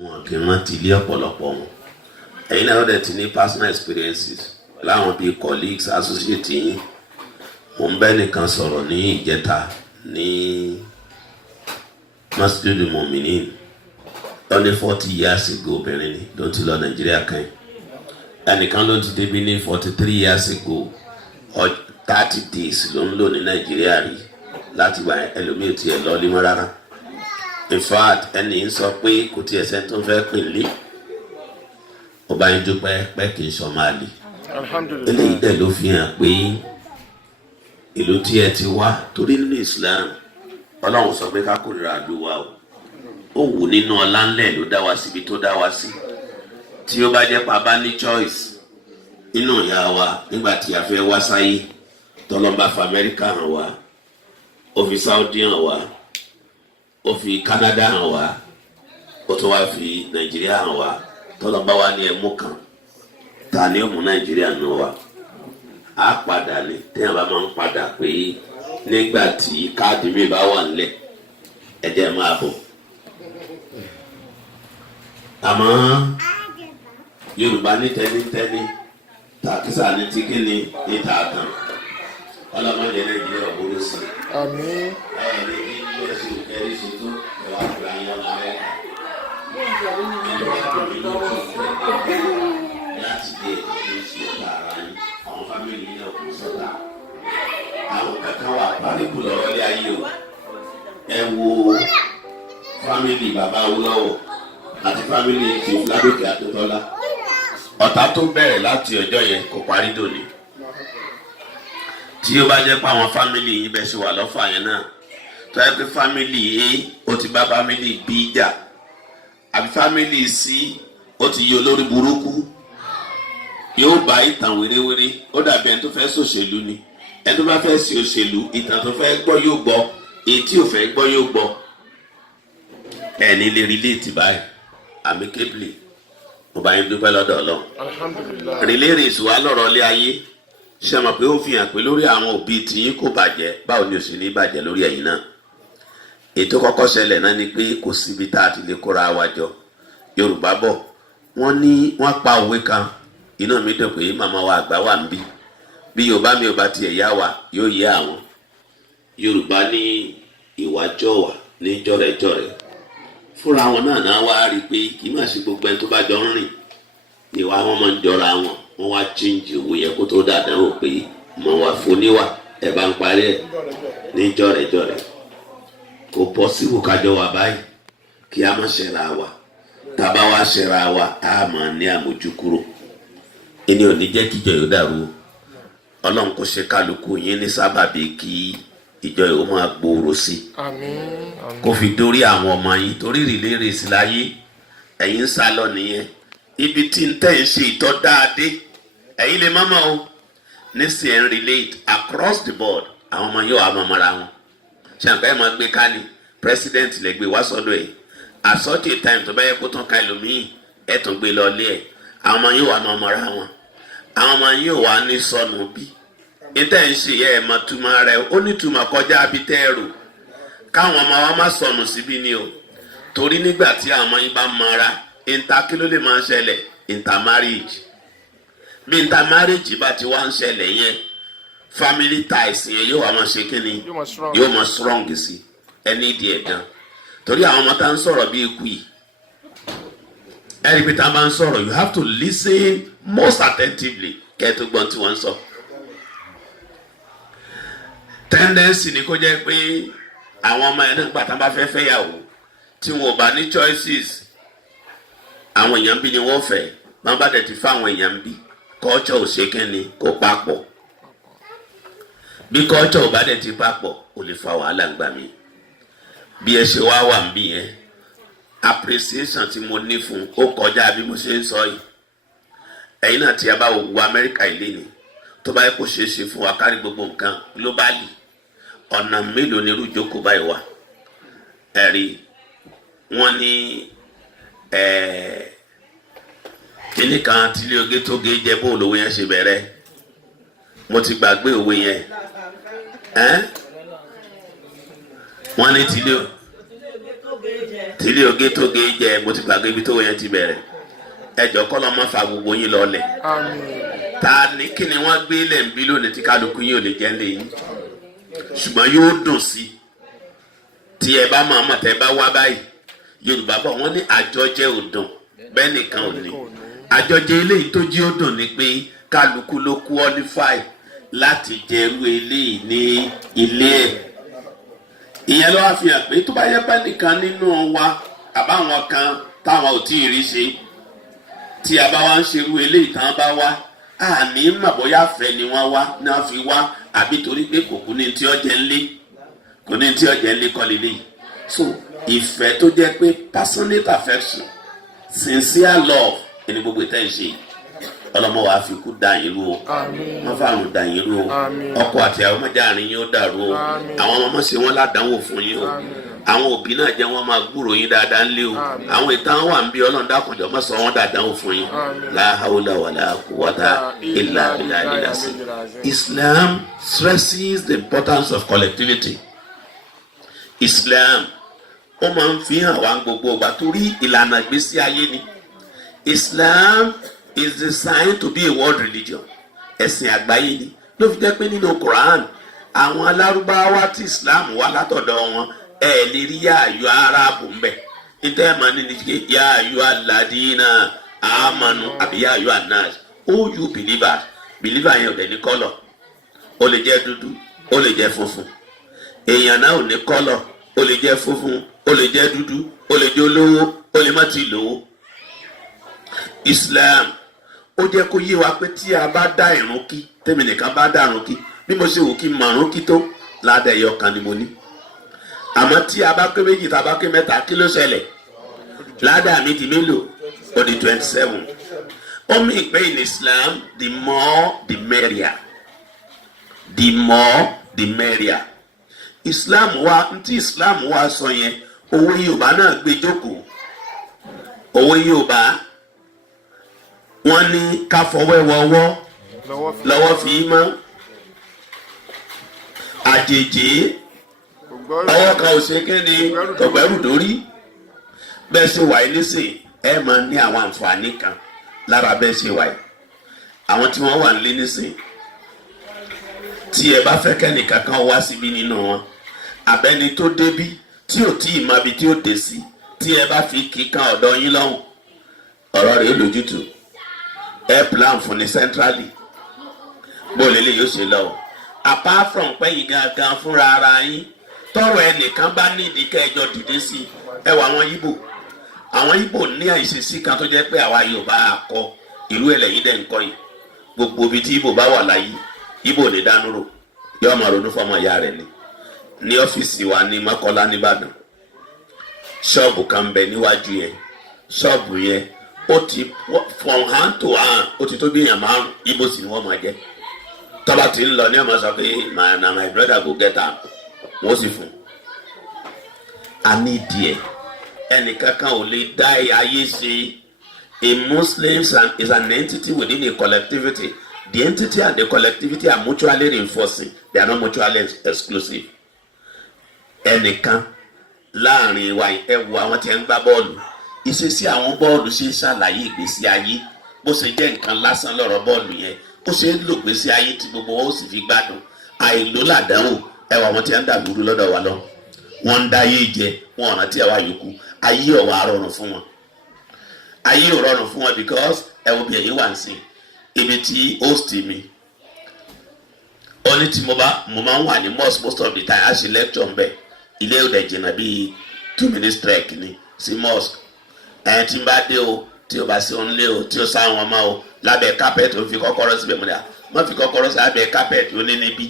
wọn kì í rántí ilé ọ̀pọ̀lọpọ̀ wọn. Ẹ̀yin náà lọ́dẹ̀ ti ní personal experiences láwọn bíi colleagues associate yín. Mo ń bẹ́ nìkan sọ̀rọ̀ ní ìjẹta ní Masjidul Mu'minin. Only 40 years ago obìnrin ni ló ti lọ Nàìjíríà kan. Ẹnìkan ló ti débi ní 43 years ago 30 days ló ń lò ní Nàìjíríà rí láti wà ẹlòmíì tí ẹ lọ lé mọ́ rárá. In fact ẹni ń sọ pé kò tí ẹsẹ̀ tó fẹ́ pè lé ọba yín dúpẹ́ pẹ́ kì í sọ máa lè. Eléyìí dẹ̀ ló fi hàn pé ìlú tí ẹ ti wá torí nínú Islam Ọlọ́run sọ pé ká kórìíra àdúrà o. Ó wù nínú ọlá ńlẹ̀ ló dá wa síbi tó dá wa sí. Tí ó bá jẹ́ pa bá ní choice nínú ìyá wa nígbà tí a fẹ́ wá sáyé tọ́lọ́mbà fún Amẹ́ríkà hàn wá ó fi Saudi hàn wá ó fi Canada hàn wá ó tó wá fi Nàìjíríà hàn wá tọ́lọ́mbà wa ní ẹmú kan ta ni ó mú Nàìjíríà nù wá á padà ní téèyàn bá máa ń padà pé nígbà tí káàdì mi bá wà nílẹ̀ ẹ̀jẹ̀ máa bọ̀. Àmọ́ Yorùbá ní tẹ́nítẹ́ní tàkísà ní tí kíni ní tààtàn ọlọ́mọdé Nàìjíríà ọ̀bùrú sí i. Àmín. Ẹ̀yìn ní kí ní oṣù kẹrin ṣe tó ẹ̀wà àgbà yẹn ọmọ rẹ̀ láti dé ètò sí ọ̀tá ara yín àwọn fámìlì yín náà kò sọ́tà àwọn kankan wà pálíkù lọ́wọ́ lé ayé o. Ẹ wo fámìlì bàbá Awólọ́wọ̀ àti fámìlì ti Ládòkè Akíntọ́lá ọ̀tá tó bẹ̀rẹ̀ láti ọjọ́ yẹn kò parí dòní. Tí ó bá jẹ́ pé àwọn fámìlì yìí bẹ́ẹ̀ ṣe wà lọ́fà yẹn náà tó yẹ pé fámìlì A ó ti bá fámìlì B jà àbí fámìlì C ó ti yí olórí burúkú yóò bá ìtàn wéréwéré ó dàbí ẹni tó fẹ́ ṣòṣèlú ni ẹni tó bá fẹ́ ṣe òṣèlú ìtàn tó fẹ́ gbọ́ yóò gbọ́ èyí tí ò fẹ́ gbọ́ yóò gbọ́ ẹni lè relate báyìí amicably mo bá yín dúpẹ́ lọ́dọ̀ Ọlọ́run. Alhamdulillah. Relate ìṣúwá lọ́rọ̀ ilé ayé ṣe mọ̀ pé ó fi hàn pé lórí àwọn òbí tiyín kò bàjẹ́ báwo ni ó sì ní bàjẹ́ lórí ẹ̀yin náà. Ètò kọ́kọ́ ṣẹlẹ̀ náà ni pé kò síbi tá a ti lè kóra wa jọ. Yorùbá bọ̀ wọ́n pa òwe kan inú mi dùn pé màmá wa àgbà wà ń bí Yorùbá mi ò bá tiẹ̀ yá wa yóò yé àwọn. Yorùbá ní ìwà jọ̀wà ní jọ̀rẹ̀jọ̀rẹ̀ fúnra wọn náà wá rí i pé kì í má ṣe gbogbo ẹni tó bá jọ ń rìn ìwà wọn máa ń jọra wọn wá chíǹjì owó yẹ kó tó dáadáa wò pé mọ̀ wá foníwà ẹ̀ bá ń parí ẹ̀ ní jọ̀rẹ̀jọ̀rẹ̀ kò pọ́sibù kájọ wà báyìí kí a má ṣẹ̀ra wa tábà wá ṣẹ̀ra wa a máa ní àmójúkúrò ẹni ò ní jẹ́ kíjọ yóò dàrú Ọlọ́run kò ṣe kálukú yín ní sábàbí kí ìjọ yóò máa gbòòrò sí i. Àmín. Àmín. Kò fi dórí àwọn ọmọ yín torí rìlérè sí láyé ẹ̀yin ń sá lọ nìyẹn ibi tí ń tẹ̀ ń ṣe ìtọ́ dáadé ẹ̀yin lè má mọ̀ o nísìnyí ń relate across the board àwọn ọmọ yóò wá mọ́ra wọn ṣàǹkà ẹ̀ máa gbé ká ní president lè gbé wá sọ́dọ̀ ẹ̀ at such a time tó bá yẹ kó tán ká ẹlòmíì ẹ̀ tún gbé lọ lé ẹ̀ àwọn ọmọ yóò wá mọ́ra wọn àwọn ọmọ yóò wá ní sọnù bí ìtẹ̀ ń ṣe ẹ̀ mọ̀ túmọ̀ rẹ̀ ó ní túmọ̀ kọjá abitẹ́rù káwọn ọmọ wa má sọnù síbí ni o torí nígbà tí àwọn ọmọ yín bá mọra ìta kí ló lè máa ń ṣẹlẹ̀ intermarriage bí intermarriage bá ti wá ń ṣẹlẹ̀ yẹn family ties yẹn yóò wá máa ṣe kíni yóò máa strong sí ẹni ìdí ẹ̀dán torí àwọn ọmọ tá ń sọ̀rọ̀ bí ikú yìí ẹ̀rí pé tá a máa ń sọ̀rọ̀ you have to listen most attentively kẹ́ ẹ tó gbọ́n tí wọ́n ń sọ. Tendency ni kó jẹ́ pé àwọn ọmọ yẹn nígbà tá a bá fẹ́ fẹ́yàwó tí wọn ò bá ní choices àwọn èèyàn bí ni wọ́n fẹ́ máa bá dẹ̀ ti fún àwọn èèyàn bí culture ò ṣe kẹ́ni kó papọ̀ bí culture ò bá dẹ̀ ti papọ̀ ò lè fa wàhálà gbà mí bí ẹ ṣe wá wà ń bí yẹn appreciation tí mo ní fún ó kọjá bí mo ṣe ń sọ yìí ẹ̀yin náà tí a bá wo Amẹ́ríkà ilé ni tó bá yẹ kó ṣeé ṣe fún wa kárí gbogbo nǹkan globally ọ̀nà mélòó ni irú ìjókòó báyìí wà ẹ̀rí wọ́n ní kíní kan tílé oge tó ge jẹ bó lówó yẹn ṣe bẹ̀rẹ̀ mo ti gbàgbé òwe yẹn wọ́n ní tílé tílé oge tó ge jẹ mo ti gbàgbé ibi tó yẹn ti bẹ̀rẹ̀ ẹjọ́ kọ́ lọ́ mọ́ fa gbogbo yín lọ́lẹ̀ ta ni kí ni wọ́n gbé lẹ̀ ń bí lónìí tí kálukú yín ò lè jẹ́ lẹ́yìn ṣùgbọ́n yóò dùn sí tí ẹ bá máa mọ̀ tẹ́ bá wá báyìí Yorùbá bọ̀ wọ́n ní àjọjẹ ò dùn bẹ́ẹ̀ nìkan ò ní àjọjẹ eléyìí tó jí ó dùn ni pé kálukú ló qualify láti jẹrú eléyìí ní ilé ẹ̀ ìyẹn ló wá fi hàn pé tó bá yẹ pé nìkan nínú wa àbáwọn kan táwọn ò tí ì rí ṣe tí a bá wá ń ṣerú eléyìí tán bá wá àní mà bóyá fẹ́ ni wọ́n wá náà fi wá àbí torí pé kò kú ní tí ọjẹ́ ńlé kò ní tí ọjẹ́ ńlé kọ́ lélẹ́yìí so ìfẹ́ tó jẹ́ pé passionate affection sincere love ẹni gbogbo ìtẹ́ ìṣe ọlọ́mọ wa fi kú dá yín rú o wọ́n fàrùn dá yín rú o ọkọ àti àwọn ọmọdé àárín yín ó dàrú o àwọn ọmọ ṣe wọ́n ládàáwò fún yín o àwọn òbí náà jẹ́ wọ́n máa gbúrò yín dáadáa ńlé o àwọn ìtàn wà ń bí Ọlọ́run dákùnjọ́ mọ́ sọ wọ́n dáadáa fún yín la hawla wala quwwata illa billah. Islam stresses the importance of collectivity. Islam ó máa ń fi hàn wá gbogbo ọgbà torí ìlànà ìgbésí ayé ni. Islam is designed to be a world religion. Ẹ̀sìn àgbáyé ni ló fi jẹ́ pé nínú Quran àwọn alárúbáwá tí Islam wá látọ̀dọ̀ wọn ẹ lè rí yáàyò aráàbù ń bẹ̀ níta ẹ̀ máa ní ní ṣe yáàyò aládìínà àmánú àbí yáàyò anas all you believers believer yẹn ò dẹ̀ ní kọ́lọ̀ ó lè jẹ́ dúdú ó lè jẹ́ funfun èèyàn náà ò ní kọ́lọ̀ ó lè jẹ́ funfun ó lè jẹ́ dúdú ó lè jẹ́ olówó ó lè má ti lówó. Islam ó jẹ́ kó yé wa pé tí a bá dá ìrun kí tèmi nìkan bá dá ìrun kí bí mo ṣe wò kí màrún kí tó ládàá ẹyọ kan ni mo ní àmọ́ tí a bá pé méjì tá a bá pé mẹ́ta kí ló ṣẹlẹ̀ ládàá mi di mélòó ó di 27. ó mì pé in Islam the more the merrier, the more the merrier. Islam wa ntí Islam wa sọ yẹn owó Yorùbá náà gbé jókòó owó Yorùbá wọ́n ní ká fọwọ́wọ́wọ́ lọ́wọ́ fi mọ́ àjèjì ọwọ́ kan ò ṣe kéde tọ̀gbẹ́rù dórí bẹ́ẹ̀ ṣe wà yìí nísìn ẹ máa ní àwọn àǹfààní kan lára bẹ́ẹ̀ ṣe wà yìí àwọn tí wọ́n wà nílé nísìn tí ẹ bá fẹ́ kẹ́nìkan kan wá síbí nínú wọn abẹ́ni tó débí tí ò tí ì máa bi tí ó dé sí tí ẹ bá fi kíkan ọ̀dọ̀ yín lọ́hùn ọ̀rọ̀ rẹ̀ lójútùú ẹ plan fún ni centrally bó lélẹ̀ yóò ṣe lọ́wọ́ apart from pẹ́yìn gangan fúnra ara yín tọrọ ẹnìkan bá nídìí kẹjọ dìde sí ẹ wà àwọn Ìgbò ní àìsèsí kan tó jẹ́ pé àwa Yorùbá akọ ìlú ẹlẹ́yìn dẹ̀ ń kọ́ yìí gbogbo ibi tí Ìgbò bá wà láyé Ìgbò lè dánú rò yóò máa ronú fọmọ ìyá rẹ̀ ní ọ́fíìsì wa ní Mọ́kọ́lá nìbàdàn ṣọ́ọ̀bù kan bẹ níwájú yẹn ṣọ́ọ̀bù yẹn ó ti from hand to hand ó ti tó bí èèyàn márùn Ìgbò sì ni wọ́n máa jẹ́ tọ́ba ti ń lọ ní ọmọ sọ pé my brother go get am wọ́n sì fún a ní díẹ̀ ẹnìkankan ò lè dá ayé ṣe. A Muslim is an entity within a collectivity. The entity and the collectivity are mutually reinforcing. They are not mutually exclusive. Ẹnìkan láàrin wa ẹ wo àwọn tí ń gbá bọ́ọ̀lù ìṣesí àwọn bọ́ọ̀lù ṣe ń ṣàlàyé ìgbésí ayé bó ṣe jẹ́ nǹkan lásán lọ́rọ̀ bọ́ọ̀lù yẹn ó ṣe ń lò gbésí ayé tí gbogbo wọn ó sì fi gbádùn àìló làdánwò ẹ wọ àwọn tí ń dàgbùrú lọ́dọ̀ wa lọ wọ́n ń dá ayé jẹ wọn ọ̀nà tí àwa yòókù ayé ọ̀wà rọrùn fún wọn ayé ò rọrùn fún wọn because ẹ wo bí ẹ̀yin wà ń sìn ibi tí host mi ó ní tí mo máa ń wà ní mosque most of the time a ṣe lecture ń bẹ̀ ilé òde jìnnà bíi 2 minutes trek ni sí mosque ẹ̀ tí n bá dé o tí o bá sí òun lé o tí o sáwọn ọmọ o lábẹ́ carpet o fi kọ́kọ́rọ́ síbẹ̀ múlẹ̀ wọ́n fi kọ́kọ́rọ́ sí abẹ́ carpet o ní níbí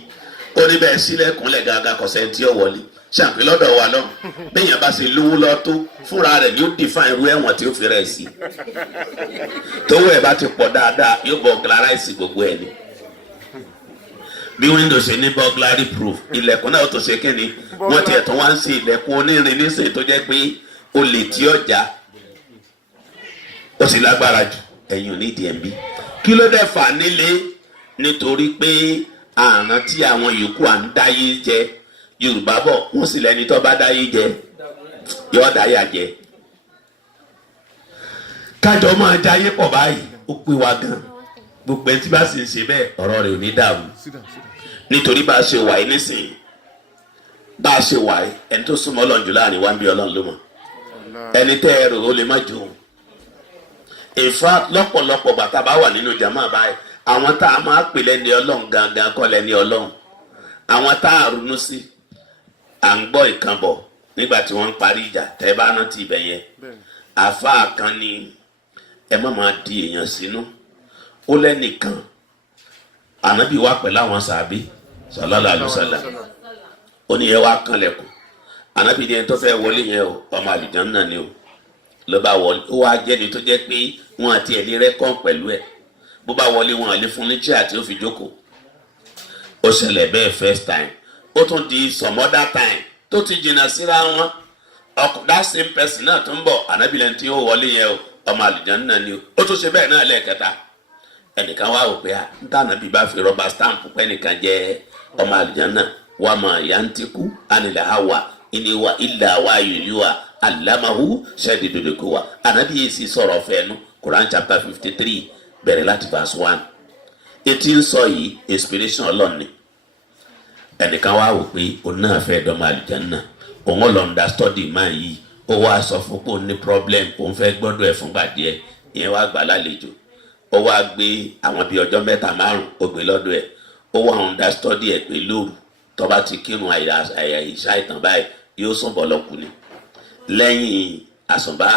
ó ní bẹ́ẹ̀ sílẹ̀kùnlẹ̀ gàgà kọ̀sẹ̀ tí ó wọlé ṣàpè lọ́dọ̀ wa lọ́hùn bẹ́ẹ̀yàn bá ṣe lówó lọ́tó fúnra rẹ̀ ni ó define irú ẹ̀wọ̀n tí ó fi rẹ̀ sí tówó ẹ̀ bá ti pọ̀ dáadáa yóò burglarize gbogbo ẹ̀ ni bí windows ṣe ní burglary proof ilẹ̀kùn náà tó ṣe kíni wọ́n ti ẹ̀tún wá ń ṣe ilẹ̀kùn onírin nísìnyí tó jẹ́ pé o lè tí ọjà ó sì lágbára jù ẹ̀yìn òní dmb kí ló dé fà nílé nítorí pé àrùn tí àwọn yòókù à ń dáyé jẹ Yorùbá bọ̀ wọ́n sì lẹ́ni tó bá dáyé jẹ yóò dáyà jẹ kájọ máa jayé pọ̀ báyìí ó pé wa gan gbogbo ẹni tí bá sì ń ṣe bẹ́ẹ̀ ọ̀rọ̀ rẹ̀ ò ní dàrú nítorí bá a ṣe wà yìí nísìnyí bá a ṣe wà yìí ẹni tó súnmọ́ Ọlọ́run jù láàrin wa ń bí Ọlọ́run ló mọ̀ ẹni tẹ́ ẹ rò ó lè má jò ó ìfà lọ́pọ̀lọpọ̀ bàtà bá wà nínú jàmáà báyìí àwọn tá a máa pè lẹ́ni Ọlọ́run gangan kọ́ lẹ́ni Ọlọ́run àwọn tá a ronú sí à ń gbọ́ ìkànbọ̀ nígbà tí wọ́n ń parí ìjà tẹ́ bá rántí ibẹ̀ yẹn àfáà kan ni ẹ má máa di èèyàn sínú ó lẹ́nìkan ànábì wá pẹ̀lú àwọn sàbí sallallahu alaihi wasallam ó ní ẹ wá kanlẹ̀kùn ànábì ní ẹni tó fẹ́ wọlé yẹn o ọmọ àlùjánnà ni o ló bá wọlé ó wá jẹ́ni tó jẹ́ pé wọn àti ẹ̀ lè rẹ́kọ̀n pẹ̀lú ẹ̀ bó bá wọlé wọn àlè fún ní chair tí ó fi jókòó ó ṣẹlẹ̀ bẹ́ẹ̀ first time ó tún di some other time tó ti jìnnà síra wọn that same person náà tó ń bọ̀ ànábì lẹ́ni tí ó wọlé yẹn o ọmọ àlùjánnà ni o ó tún ṣe bẹ́ẹ̀ náà lẹ́ẹ̀kẹta ẹnìkan wá wò pé ntànà bí bá fi rọba stamp pẹ́ nìkan jẹ́ ọmọ àlùjánnà wà máa yà ń tikú ànilà àwà ìníwà ìlà àwà yòyúwà alamahu shadidul quwa ànábì yìí sì sọ̀rọ̀ fẹ́nu Quran chapter 53 bẹ̀rẹ̀ láti verse 1 etí ń sọ yìí inspiration ọlọ́ọ̀ni ẹnìkan wá wò pé òun náà fẹ́ dọ́mọ àlùjánnà òun lọ understudy máa yìí ó wá sọ fún pé òun ní problem òun fẹ́ gbọ́dọ̀ ẹ̀ fúngbà díẹ̀ ìyẹn wá gbà lálejò ó wá gbé àwọn bíi ọjọ́ mẹ́ta márùn ó gbé lọ́dọ̀ ẹ̀ ó wá understudy ẹ̀ pé lóru tó bá ti kírun àyà ìṣá ìtàn báyìí yóò sùn bọ̀lọ̀kù ni lẹ́yìn àsùnbà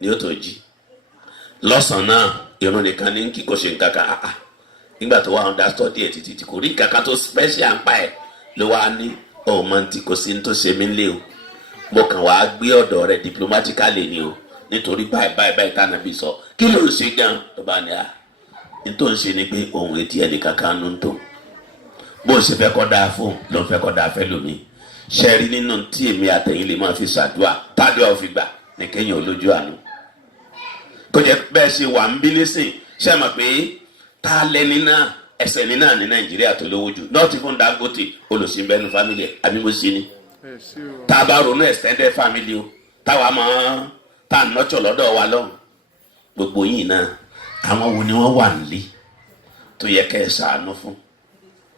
ni ó tó jí lọ́sàn-án náà irun nìkan ní kíkó ṣe nǹkan kan nígbà tó wá understudy ẹ̀ títí kò rí nǹkan kan tó special ń pa ẹ̀ ló wá ní ọmọ tí kò sí ní tó ṣe mí lé o mo kàn wá gbé ọ̀dọ̀ rẹ̀ diplomatically ni o nítorí báyìí tánàbí sọ kí ló ń ṣe gan tó bá ní ní tó ń ṣe ni pé ohun etí ẹnìkan kan ló ń tó bó ṣe fẹ́ kọ́ dáa fún ló ń fẹ́ kọ́ dáa fẹ́ lómi ṣe rí nínú tí èmi àtẹ̀yìn lè máa fi ṣàdúrà tádùá ò fi gbà ní kéèyàn olójú àánú kò jẹ́ bẹ́ẹ̀ ṣe wà ń bí nísìn ṣe mọ̀ pé tá a lẹ́ni náà ẹsẹ̀ ní náà ní Nàìjíríà tó lówó jù not even Dangote olùsìnbẹ́nu family ẹ̀ àbí mo ṣe ni tá a bá ronú extended family o táwa máa tá a nọ́tsọ̀ lọ́dọ̀ wa lọ́hùn gbogbo yìí náà àwọn wo ni wọ́n wà nílé tó yẹ kẹ́ ẹ ṣàánú fún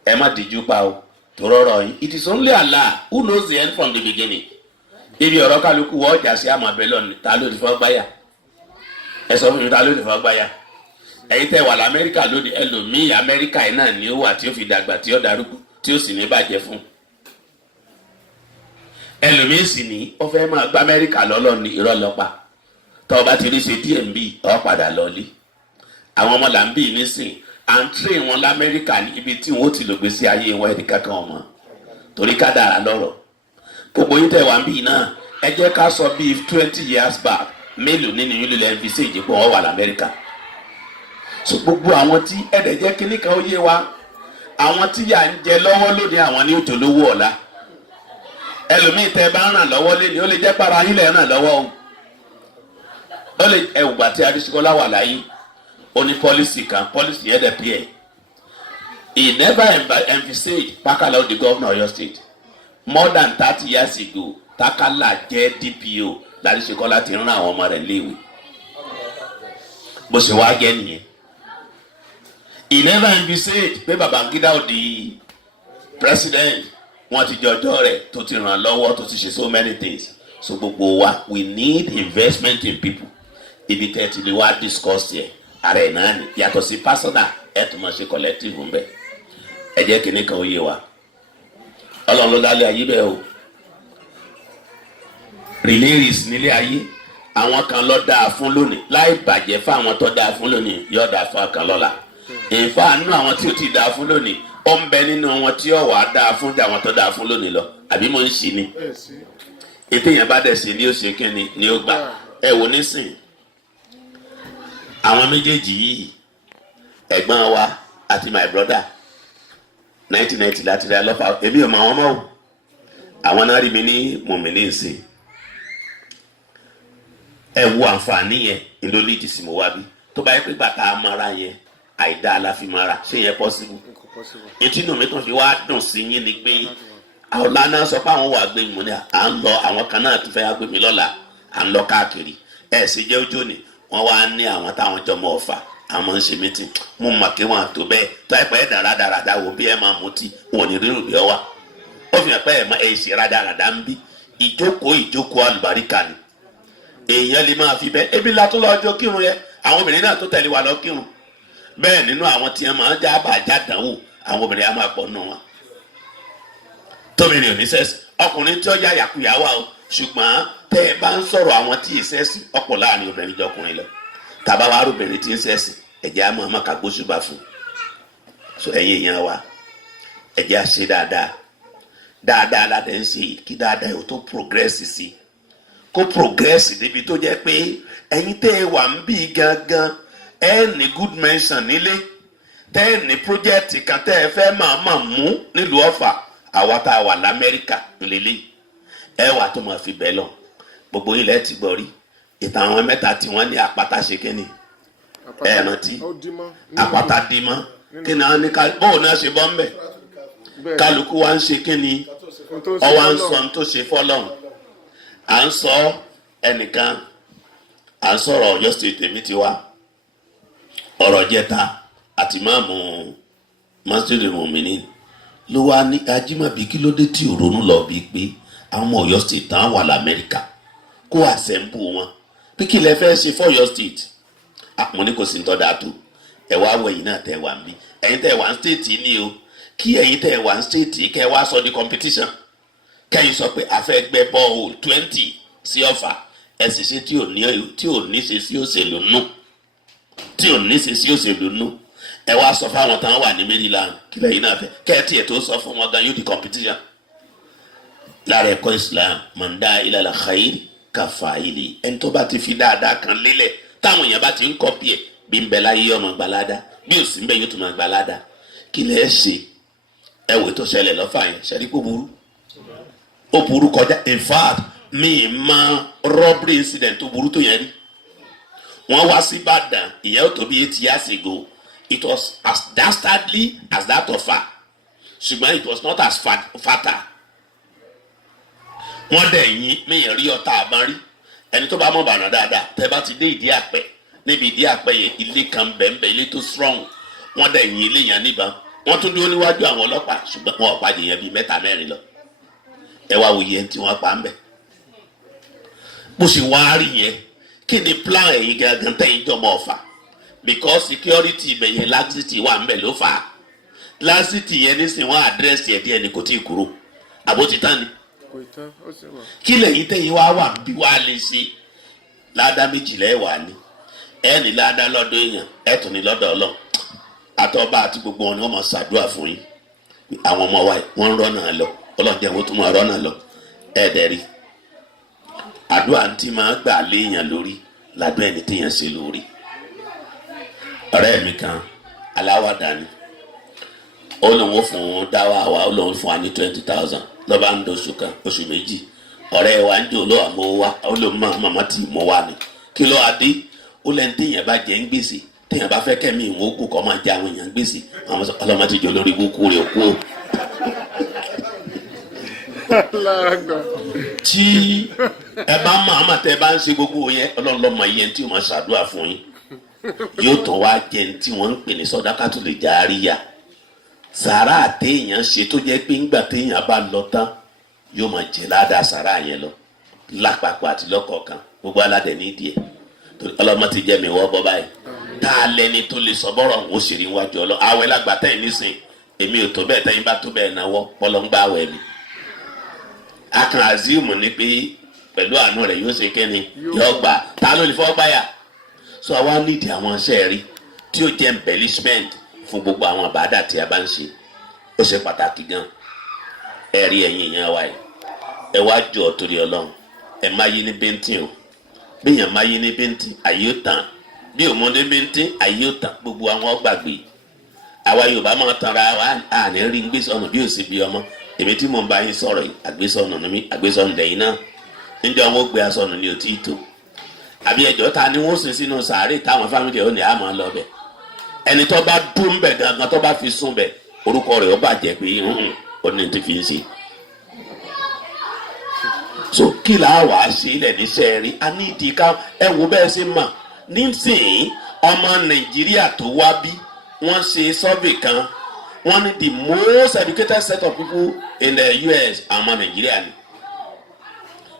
ẹ má díjú pa o tó rọrọ yìí it is only Allah who knows the end from the beginning ibi ọ̀rọ̀ kálukú wọ́n ọjà sí àmọ́ abẹ́ lọ́ni ta ló ti fọ́ gbáyà ẹ sọ fún mi ta ló ti fọ́ gbáyà ẹ̀yin tẹ́ wà lamẹ́ríkà lónìí ẹlòmíì Amẹ́ríkà yìí náà ni ó wà tí ó fi dàgbà tí ó darúgbó tí ó sì ní bàjẹ́ fún ẹlòmíì sì ní ó fẹ́ máa gba Amẹ́ríkà lọ́lọ́ ní irọ́ lọ́pa tọ́ ọ bá ti rí ṣe DMB ọ padà lọ́lé àwọn ọmọ là ń bì nísìn à ń tírè wọn lamẹ́ríkà ní ibi tí wọn ó ti lò gbé sí ayé wọn ẹ̀dí kankan ọmọ torí ká dára lọ́rọ̀ gbogbo yín tẹ̀ wá ń bì náà ẹ jẹ́ ká sọ bíi 20 years back mélòó nínú yín ló lẹ́ ń fi ṣèjì pé wọ́n wà lamẹ́ríkà so gbogbo àwọn tí ẹ̀dẹ̀ jẹ́ kíní kan ó yé wa àwọn tí yà ń jẹ lọ́wọ́ lónìí àwọn ní òjò lówó ọ̀la ẹlòmíì tẹ bá ràn lọ́wọ́ lé ní ó lè jẹ́ para yín lẹ́ ràn lọ́wọ́ o ó lè ẹ̀wùgbà tí Adéṣekọ́lá wà láyé ó ní pọ́lísì kan pọ́lísì yẹn dẹ̀ pí ẹ̀ he never envisaged Pakala the governor of your state more than 30 years ago Takala jẹ́ DPO Adéṣekọ́lá ti rán àwọn ọmọ rẹ̀ léèwé bó ṣe wá jẹ́ nìyẹn he never envisaged pé Babangida ó di president wọ́n ti jọjọ́ rẹ̀ tó ti ràn lọ́wọ́ tó ti ṣe so many things so gbogbo wa we need investment in people ibi tẹ́ ti lè wá discuss yẹ ara ẹ̀ náà ni yàtọ̀ sí personal ẹ̀ tó máa ṣe collective ń bẹ̀ ẹ jẹ́ kíní kan ó yé wa Ọlọ́run ló dálé ayé bẹ́ẹ̀ o relays nílé ayé àwọn kan ló dáa fún lónìí láì bàjẹ́ fún àwọn tó dáa fún lónìí yóò dáa fún àkàn lọ́la ìfàánú àwọn tí ó ti dáa fún lónìí ó ń bẹ nínú wọn tí ó wà dáa fún jà wọn tó dáa fún lónìí lọ àbí mo ń ṣì ní ètò yẹn bá dẹ̀ sí ni ó ṣe kíni ni ó gbà ẹ wò nísìn àwọn méjèèjì yìí ẹ̀gbọ́n wa àti my brother 1990 láti rí alọ́fà èmi ò mọ àwọn ọmọ o àwọn náà rí mi ní mòmìnì nsìn ẹ wo àǹfààní yẹn ìlólídìí sí mo wá bí tó bá yẹ pé bàtà amara yẹn àìdá aláfimara ṣé yẹn possible etí inú mi kàn fi wá dùn sí yín ni pé àwọn lánàá sọ pé àwọn wà gbé mi ní à ń lọ àwọn kan náà ti fẹ́ gbé mi lọ́la à ń lọ káàkiri ẹ̀ sì jẹ́ ojú ni wọ́n wá ní àwọn táwọn jọmọ Ọ̀fà àwọn ń ṣe mítìn mo mọ̀ kí wọ́n tó bẹ́ẹ̀ tó ẹ pẹ́ ẹ̀ dáradára wo bí ẹ máa mutí wọn ò ní rírù bí ọ wá ó fi hàn pé ẹ̀ máa ẹ̀ ṣe rádaràdá ń bí ìjókòó àlùbáríkà ni èèyàn lè máa fi bẹ́ẹ̀ ebi la tó lọ́jọ́ kírun yẹn àwọn obìnrin náà tó tẹ̀lé wa lọ kírun bẹ́ẹ̀ nínú àwọn tí wọ́n máa ń já bàjá dánwò àwọn obìnrin á máa pọ̀ nù wọn tóbìnrin ò ní sẹ́sì ọkùnrin tí ó yá yàkuyà wà o ṣùgbọ́n tẹ́ ẹ bá ń sọ̀rọ̀ àwọn tí ì sẹ́sì ọ̀pọ̀ láàrin obìnrin jọkùnrin lọ tàbá wa arúbìnrin tí ń sẹ́sì ẹ̀jẹ̀ á mọ̀ ọmọ kà gbóṣùbà fún so ẹ̀yin èèyàn wa ẹ̀jẹ̀ á ṣe dáadáa ládẹ́ ń ṣe kí dáadáa yóò tó progress sí kó progress débi tó jẹ́ pé ẹ̀yin tẹ́ ẹ wà ń bí gangan ẹ ní good mention nílé tẹ́ ẹ ní project kan tẹ́ ẹ fẹ́ máa mú nílùú Ọ̀fà àwa tá a wà l'Amẹ́ríkà ńlẹ́lẹ́ ẹ wà tó máa fi bẹ́ẹ̀ lọ gbogbo ilẹ̀ ti gbọ́ rí ìtàn àwọn mẹ́ta tí wọ́n ní àpáta ṣe kíni ẹ rántí àpáta dímọ́ kí ni wọ́n ní bóun náà ṣe bọ́ ńbẹ̀ kálukú wa ń ṣe kíni ọwọ́ à ń sọ tó ṣe fọ́lọ́hún à ń sọ ẹnìkan à ń sọ̀rọ̀ Ọ̀yọ́ state èmi ti wá ọ̀rọ̀ jẹta àti máàmù masjid muminin ló wá ní Ajímọ̀bí kí ló dé tí ò ronú lọ bíi pé àwọn ọmọ Ọ̀yọ́ state tán wà l'Amẹ́ríkà kó àṣẹ̀ǹbù wọn pé kí lẹ fẹ́ ṣe fọ́yọ́ state àpò ní kò sí ń tọ́da tó ẹ wá wọ ẹ̀yin náà tẹ̀ wá ń bí ẹ̀yin tẹ̀ wá ń state ní o kí ẹ̀yin tẹ̀ wá ń state kẹ́ wá sọ di competition kẹ́yìn sọ pé a fẹ́ gbẹ́ bọ́ọ̀lù 20 sí Ọ̀fà ẹ sì ṣe tí ò ní ṣe sí òṣèlú nù ẹ wá sọ fáwọn táwọn wà ní Maryland kí lẹ́yìn náà fẹ́ kẹ́ẹ̀tì ẹ̀ tó sọ fún wọn gan yóò di competition lára ẹ̀kọ́ Islam mọ̀ndá ilal khair kàfàìlì ẹni tó bá ti fi dáadáa kan lélẹ̀ táwọn èèyàn bá ti ń kọ́pì ẹ̀ bí ń bẹ láyé ọmọ gbalada bí ò sí ń bẹ yóò tún máa gbalada kí lẹ́ ṣe ẹ̀wẹ̀ tó ṣẹlẹ̀ lọ́fà yẹn ṣẹ́rí kó burú ó burú kọjá in fact mi ma robbery incident tó burú tó yẹn rí wọ́n wá sí Ìbàdàn ìyẹn ó tó bí 8 years ago it was as dastardly as that of her ṣùgbọ́n it was not as fatal wọ́n dẹ̀ yín mẹ́yìn rí ọ̀tá àbá rí ẹni tó bá mọ̀ bàná dáadáa tẹ́ bá ti dé ìdí àpẹ níbi ìdí àpẹ yẹn ilé kan bẹ̀ẹ̀bẹ̀ ilé tó strong wọ́n dẹ̀ yín ilé yẹn níbọn wọ́n tún dúró níwájú àwọn ọlọ́pàá ṣùgbọ́n wọn ò pàdé yẹn bíi 3 mẹ́rin lọ ẹ wá wòye ẹni tí wọ́n pa ń bẹ̀ bó ṣe wá rí yẹn kí ni plan ẹ̀yin gangan tẹ̀yìn jọmọ Ọ̀fà because security ibẹ̀ yẹn laxity wà ń bẹ̀ ló fà á laxity yẹn nísìnyí wọ́n àdírẹ́sì ẹ̀ díẹ̀ ni kò tí ì kúrò àbótítán ni kí lẹ́yìn tẹ́yìn wá wà bí wàá lè ṣe ládàá méjìlá ẹ̀ wà ní ẹ̀ ní ládàá lọ́dọ̀ èèyàn ẹ̀ tún ní lọ́dọ̀ Ọlọ́run àtọ́ba àti gbogbo wọn ni wọ́n máa ṣàdúrà fún yín àwọn ọmọ wa wọ́n ń rọ́nà lọ Ọlọ́run jẹ́ wọ́n tún máa rọ́nà lọ ẹ̀ dẹ́rì àdúrà tí máa gbà léèyàn lórí ládùn ẹni téèyàn ṣe lórí ọ̀rẹ́ mi kan aláwàdà ni ó lóun fún dáwà wa ó lóun fún wa ní 20,000 lọ́ba ń do oṣù kan oṣù méjì ọ̀rẹ́ wa ń jò ló àmọ́ wa ó lóun máa màmá tì mọ́ wa ni kí ló adé ó lẹ́ni téèyàn bá jẹ́ ń gbèsè téèyàn bá fẹ́ kẹ́mi ìwọ̀n ogun kọ́ máa jẹ́ àwọn èèyàn gbèsè àwọn ọlọ́mọ ti jọ lórí ibùkún rẹ̀ kú o. tí ẹ bá màmá tẹ bá ń ṣe gbogbo yẹn Ọlọ́run lọ́mọ yẹn tí o máa ṣàdúrà fún yín yóò tán wá jẹun tí wọ́n ń pè ní sọdákàtù lè járíyà sàrà àtẹ̀yàn ṣe tó jẹ́ pé ńgbà téèyàn bá lọ tán yóò máa jẹ ládàá sàrà yẹn lọ lápapọ̀ àti lọ́kọ̀ọ̀kan gbogbo aládẹ nídìí ẹ̀ ọlọ́mọ ti jẹ́ mi wọ́ bọ́ báyìí tá a lẹ́ni tó lè sọ bọ́rọ̀ ń ṣèrè wájú ọlọ́ àwẹ̀ lágbà tẹ́yìn nísìn èmi ò tó bẹ́ẹ̀ tẹ́yìn bá tó bẹ́ẹ̀ náwó pọ́lọ́ngbà àwẹ̀ mi akàn aziumu ni pé pẹ̀lú àánú rẹ̀ yóò ṣe kẹ́ni yóò gbà ta ló lè fọ́ gbáyà so àwa nídìí àwọn iṣẹ́ rí tí ó jẹ́ embellishment fún gbogbo àwọn àbádà tí a bá ń ṣe ó ṣe pàtàkì gan ẹ rí ẹ̀yin èèyàn wa yìí ẹ wá jọ torí Ọlọ́run ẹ má yí ní bẹ́ntìn o bẹ́yàn má yí ní bẹ́ntìn ayé ó tàn bí òun ní bẹ́ntìn ayé ó tàn gbogbo àwọn gbàgbé àwa Yorùbá máa tanra wa àní rí ń gbé sọnù bí ò sí bí ọmọ èmi tí mò ń bá yín sọ̀rọ̀ yìí àgbésọnù ni mí àgbésọnù lẹ́yìn náà níjọ́ wọn ó gbé asọnù ní òtí tó àbí ẹjọ́ ta ni wọ́n sin sínú sàárè táwọn fámìlì ẹ̀ ó ní àmọ́ lọ bẹ̀ ẹni tó bá dún bẹ̀ gangan tó bá fi sún bẹ̀ orúkọ rẹ̀ ó bàjẹ́ pé ó ní ti fi ń ṣe. so kí là á wà á ṣe ilẹ̀ níṣẹ́ rí a ní ìdí ká ẹ wo bẹ́ẹ̀ ṣe mà nísìnyí ọmọ Nàìjíríà tó wá bí wọ́n ṣe survey kan wọ́n ní the most educated set of people in the US àwọn Nàìjíríà ni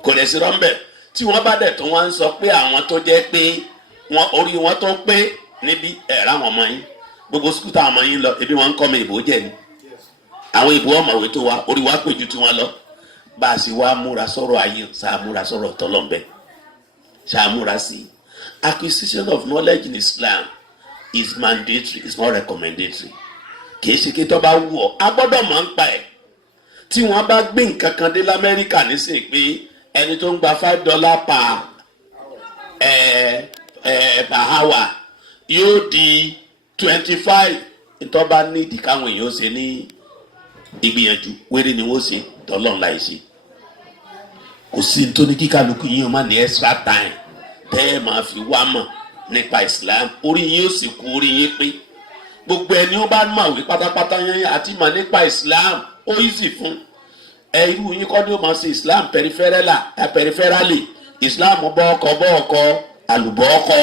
kò lè sí rọ́ńbẹ́ tí wọ́n bá dẹ̀ tó wọ́n ń sọ pé àwọn tó jẹ́ pé wọ́n orí wọn tó pé níbi ẹ̀rọ àwọn ọmọ yín gbogbo sukùl táwọn ọmọ yín lọ ebi wọn ń kọ́ mi ìbò jẹ́ ni àwọn ìbò ọmọwé tó wa orí wa pè ju tiwọn lọ bá a sì wá múra sọ̀rọ̀ ayé sáà múra sọ̀rọ̀ tọ́lọ́mbẹ́ sáà múra sí i. Acquisition of knowledge in Islam is mandatory, it's not recommendatory. Kìí ṣe kí tó bá wù ọ́ a gbọ́dọ̀ máa ń pa ẹ̀ tí wọ́n bá gbé nǹkan kan dé l'Amẹ́ríkà nísìnyí pé ẹni tó ń gba $5 per hour yóò di 25 tó bá nídìí káwọn èèyàn ṣe ní ìgbìyànjú wéré ni wọ́n ṣe tọ́lọ́run láì ṣe kò sí nítorí kíkálukú yín o má ní extra time tẹ́ ẹ máa fi wá mọ̀ nípa Islam orí yín ó sì kú orí yín pé gbogbo ẹni ó bá mọ̀ wí pátápátá yẹn àti mọ̀ nípa Islam ó easy fún irú yín kọ́ ni ó máa ṣe Islam peripherally Islam bọ́ọ̀kọ́ àlùbọ́ọ̀kọ́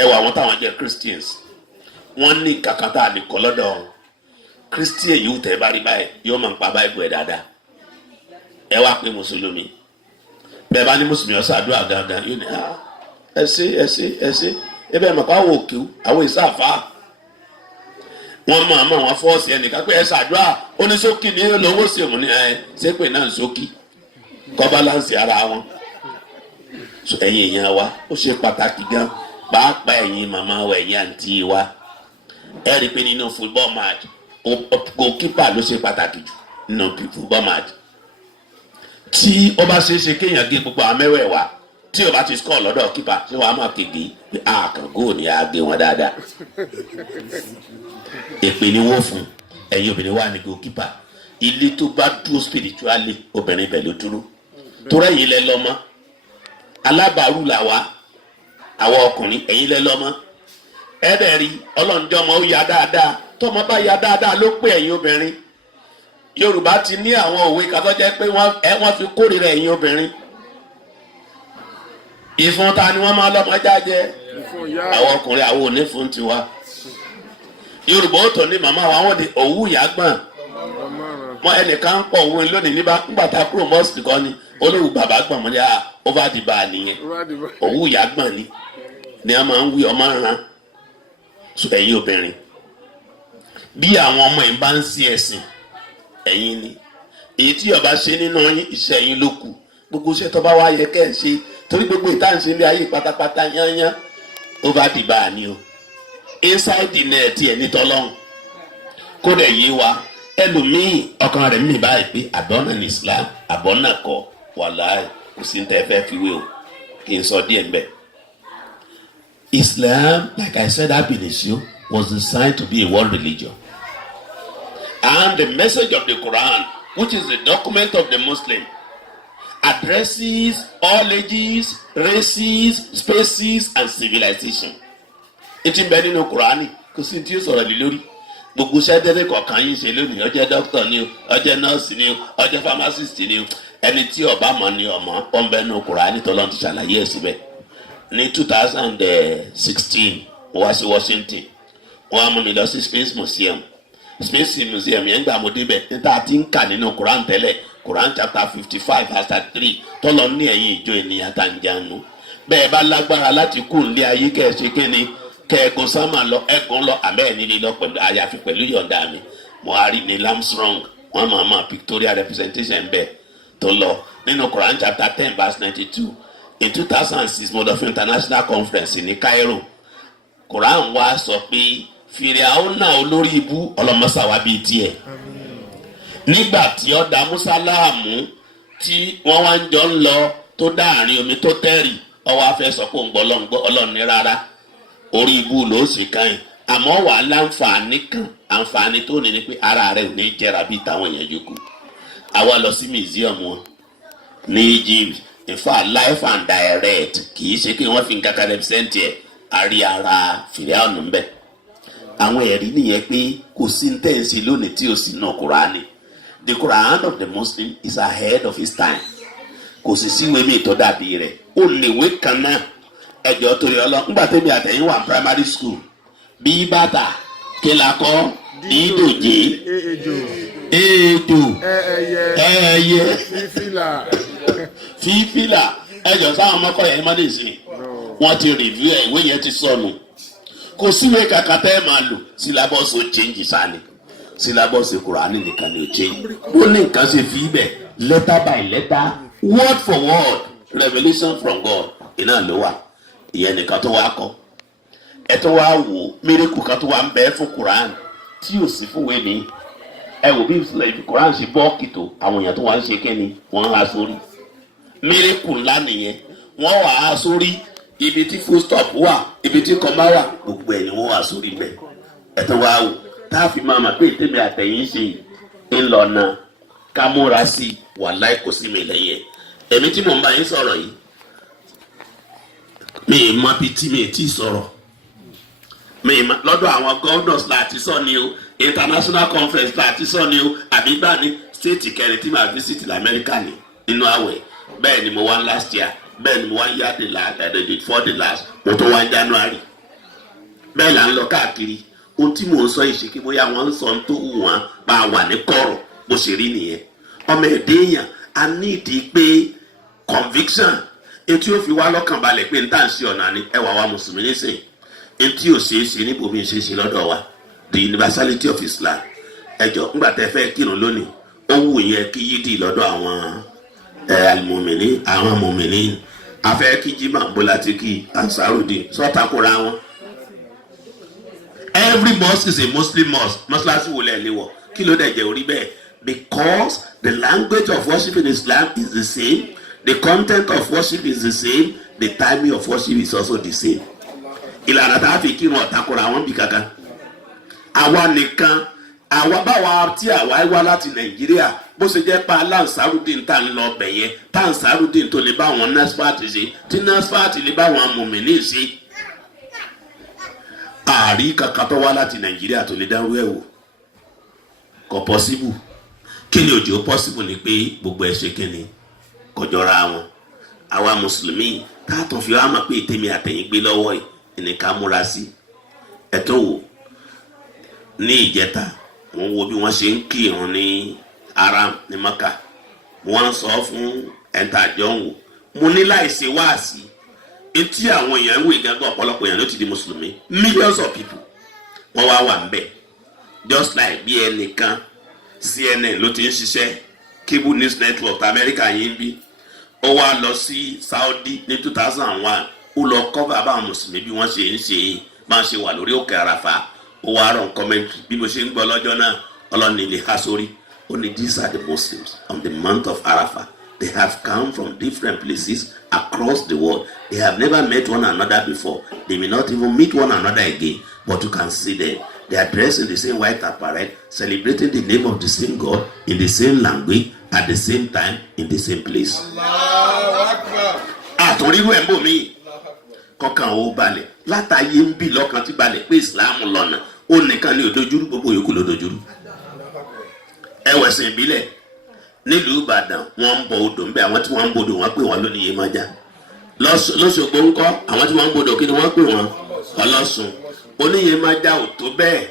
ẹ wà wọn táwọn jẹ́ Christians wọ́n ní kankan tá a lè kọ́ lọ́dọ̀ Christian yóò tẹ́ bá rí báyìí yóò máa ń pa báyìí bọ̀ ẹ̀ dáadáa ẹ wá pé mùsùlùmí bẹ́ẹ̀ bá ní mùsùlùmí ọ̀sán àdúrà gangan yóò ní ẹ ṣe ẹ bẹ́ẹ̀ mọ̀ ká wò kí àwọn ìsáàfà wọ́n mọ̀ àmọ́ wọn fọ́ọ̀sì ẹnìkan pé ẹ ṣàdúrà oníṣókì ní lówó sí òun ní ṣépè náà ṣókì kọ́ báláǹsì ara wọn ẹ̀yin èèyàn wa ó ṣe pàtàkì gan pàápàá ẹ̀yin màmá wa ẹ̀yin àǹtí wa ẹ rí i pé nínú football match goalkeeper ló ṣe pàtàkì jù nínú football match tí ó bá ṣeé ṣe kéèyàn gé gbogbo àmẹ́wẹ̀ wa tí o bá ti score lọ́dọ̀ keeper ṣé wàá máa kéde pé àkàngó ni a gé wọn dáadáa èpè ni wọ́n fún ẹ̀yin obìnrin wà ní goalkeeper ilé tó bá dúró spiritually obìnrin bẹ̀ ló dúró torí ẹ̀yin lẹ lọ́mọ alábàárù là wá àwọn ọkùnrin ẹ̀yin lẹ lọ́mọ ẹ̀ẹ́dẹ̀rí ọlọ́njọ́ ọmọ ó ya dáadáa tọ́mọ bá ya dáadáa ló pé ẹ̀yin obìnrin Yorùbá ti ní àwọn òwe kan tó jẹ́ pé wọ́n fi kórìíra ẹ̀yin obìnrin ìfún ta ni wọ́n máa lọ́mọ jájẹ́ àwọn ọkùnrin àwọn òní fún tiwa Yorùbá ó tó ní màmá wa wọ́n di òwú ìyá gbọ̀n mọ ẹnìkan ń pọ̀ òwú lónìí nígbà tá a kúrò mọ́sìkì kan ni olówó bàbá gbọ̀n mọ́ ní over the bar nìyẹn òwú ìyá gbọ̀n ni a máa ń wí ọmọ ràn ẹ̀yin obìnrin bí àwọn ọmọ yìí bá ń sí ẹ̀sìn ẹ̀yin ni èyí tí ọba ṣe nínú iṣẹ́ yín ló kù gbogbo iṣẹ́ tó bá wá yẹ kẹ́ ẹ̀ ṣe torí gbogbo ìtànṣe ilé ayé pátápátá yányán over the bar ni o inside the net ẹ̀ ní tọ́lọ́hún kó dẹ̀ yé wa ẹlòmíì ọkàn rẹ̀ mí báyìí pé àbọ̀nà ní Islam àbọ̀nà kọ wàláì kò sí ní tẹ́ fẹ́ fi wé o kí n sọ díẹ̀ mbẹ́. Islam, like I said ab initio, was designed to be a world religion. And the message of the Quran, which is the document of the Muslim, addresses all ages, races, species, and civilization. It's in the Quran, because it's used already. Gbogbo sẹ́dẹ̀rẹ̀ kọ̀ọ̀kan yín ṣe lónìí ọjọ́ dókítà ni o ọjọ́ nọ́ọ̀sì ni o ọjọ́ pharmacist ni o ẹni tí ọba mọ̀ ni ọmọ ọ̀nbẹ́nu Kùránì tọ́lọ́run ti ṣàlàyé ẹ̀ síbẹ̀. Ní 2016 mo wá sí Washington wọ́n á mú mi lọ sí Space Museum yẹn gbà mo débẹ̀ níta tí ń kà nínú Quran tẹ́lẹ̀ Quran chapter 55 verse 3 tọ́lọ́ ní ẹ̀yin ìjọ ènìyàn tá ń jánu bẹ́ẹ̀ bá lágbára láti kú nílé ayé kẹ́ ẹ ṣe kíni kẹ́ẹ̀gùn sámà lọ ẹ̀gùn lọ àbẹ́ẹ̀ nílé lọ pẹ̀lú àyàfi pẹ̀lú yọ̀ǹda mi mo á rí Neil Armstrong wọ́n máa ma pictorial representation bẹ́ẹ̀ tó lọ nínú Quran chapter 10 verse 92 in 2006 mo lọ fún international conference ní Cairo Quran wa sọ pé Fìràwọ́nà olórí ibú ọlọ́mọsáwá bíi tiẹ̀ nígbà tí ó dá Musa láàmú tí wọ́n wá ń jọ ń lọ tó dá àárín omi tó tẹ́rì ọwọ́ afẹ́ sọ pé òǹgbọ́ ọlọ́run ní rárá orí ibú ló sì kàn àmọ́ wà láǹfààní kan àǹfààní tó ní ni pé ara rẹ̀ ò ní jẹrà bíi táwọn èèyàn yòókù àwa lọ sí museum wọn ní Egypt in fact life and direct kì í ṣe kí wọ́n fi nǹkan kan represent ẹ̀ àrí ara Fìràwọ́nà ń bẹ̀ àwọn ẹ̀rí nìyẹn pé kò sí ní tẹ̀sí lónìí tí o sì nà Kùránì. The Quran of the Muslim is ahead of his time. Kò sì síwèé mi tó dàbí rẹ̀ ó léwé kan náà ẹjọ́ torí ọlọ́ ńgbà tẹ́mi àtẹ̀yìn wà primary school bí bàtà kílakọ́ ìdòjé èèdò ẹ̀ẹ́yẹ fífìlà ẹjọ́ sáwọn ọmọkọ yẹn má lè sìn wọ́n ti review ẹ̀ ìwé yẹn ti sọnù kò síwèé kankan tẹ́ ẹ máa lò syllabus ó change sáni syllabus Kùránì nìkan ni ó change ó ní nǹkan ṣe fi ibẹ̀ letter by letter word for word revelation from God iná ló wà ìyẹn nìkan tó wá kọ́ ẹ tó wá wò miracle kan tó wá ń bẹ fún Kùránì tí ò sí fún wẹ́ẹ̀ ní ẹ wò bí Kùránì ṣe bọ́ kìtò àwọn èèyàn tó wá ń ṣe kẹ́ni wọ́n á sórí miracle ńlá nìyẹn wọ́n wà á sórí ibi tí full stop wà ibi tí kọ́má wà gbogbo ẹ̀ ni wọ́n wà sórí bẹ̀ ẹ tó wá wò tá a fi máa mà pé tèmi àtẹ̀yìn ṣe ńlọ́nà ká múra sí wàláì kò sí mi lẹ́yìn èmi tí mò ń bá yín sọ̀rọ̀ yìí mi ì mọ bí tí mi ì tí sọ̀rọ̀ mi ì mọ lọ́dọ̀ àwọn governors láti sọ ni o international conference láti sọ ni o àbí gbà ní state kẹrin tí màá visit lamẹ́ríkà ní nínú àwẹ̀ bẹ́ẹ̀ ni mo wá last year bẹ́ẹ̀ ni mo wá yá for the last mo tó wá January bẹ́ẹ̀ là ń lọ káàkiri ohun tí mò ń sọ yìí ṣe kí bóyá wọ́n ń sọ tó wù wọ́n bá wà ní kọ̀rọ̀ bó ṣe rí nìyẹn ọmọ ẹ̀dẹ́ èèyàn a ní ìdí pé conviction etí ó fi wá lọ́kàn balẹ̀ pé n tá à ń ṣe ọ̀nà ni ẹwà wa mùsùlùmí nísìnyí etí ò ṣeé ṣe níbòmí ṣe é ṣe lọ́dọ̀ wa the universality of Islam ẹjọ́ ńgbà tẹ́ fẹ́ kírun lónìí ó wù yẹn kí yídì lọ́dọ̀ àwọn alimomini àwọn mòmìnì afẹ́ kí jimá bọ́láti kí ansarudin sọ́takura wọn. Every mosque is a Muslim mosque mọ́ṣáláṣí wo lẹ́ẹ̀ léwọ̀ kí ló dẹ̀ jẹ́ orí bẹ́ẹ̀ because the language of worship in Islam is the same, the content of worship is the same, the timing of worship is also the same. Ìlànà tá a fi kírun ọ̀takura wọn bí kankan àwa nìkan àwa báwa tí àwa wá láti Nàìjíríà bó ṣe jẹ́ pa aláǹsárùdín tá ń lọ bẹ̀ yẹn tá àǹsárùdín tó lè bá wọn NASFAT ṣe tí NASFAT lè bá wọn mùmíní ṣe ààrí kankan tó wá láti Nàìjíríà tó lè dárú ẹ̀ wò kò pọ́síbù kí ni òjò pọ́síbù ni pé gbogbo ẹ̀ ṣe kí ni kọjọra wọn àwa mùsùlùmí káàtó fi wá mọ̀ pé tèmi àtẹ̀yìn gbé lọ́wọ́ yìí ẹnìkan múra sí ẹ̀tọ́ wò ní ìjẹta wọ́n wo bí wọ́n ṣe ń kírun ní Haram ní Maka wọ́n sọ fún ẹ̀ńtà àjọǹwò mo ní láìsí wáàsí etí àwọn èèyàn ń wò ìgbàgbọ́ ọ̀pọ̀lọpọ̀ èèyàn ló ti di mùsùlùmí millions of people wọ́n wá wà ń bẹ̀ just like bí ẹnìkan CNN ló ti ń ṣiṣẹ́ Cable News Network Amẹ́ríkà yìí ń bí ó wá lọ sí Saudi ní 2001 ó lọ cover báwọn mùsùlùmí bí wọ́n ṣe ń ṣe máa ṣe wà lórí òkè Àràfà ó wá rán commentary bí mo ṣe ń gbọ́ lọ́jọ́ náà ọlọ́ni ilé ha sórí ó ní these are the Muslims on the month of Arafah. They have come from different places across the world. They have never met one another before. They may not even meet one another again, but you can see them. They are dressed in the same white apparel, celebrating the name of the same God in the same language at the same time in the same place. Àtúndínwó ẹ̀ ń bò mí kọ́kàn ó balẹ̀ látàyé ń bì lọ́kàn tí balẹ̀ pé Islam lọ́nà ó nìkan ní òdojúrú gbogbo yòókù lódojúrú. Ẹwẹ̀sìn ìbílẹ̀ nílùú Ìbàdàn wọ́n ń bọ odò ńbẹ àwọn tí wọ́n ń bodò wọ́n pè wọ́n lónìí Yemọja lọ́sọ̀gbọ̀ ńkọ́ àwọn tí wọ́n ń bodò kí ni wọ́n pè wọ́n Ọlọ́sùn oníyemọja ò tó bẹ́ẹ̀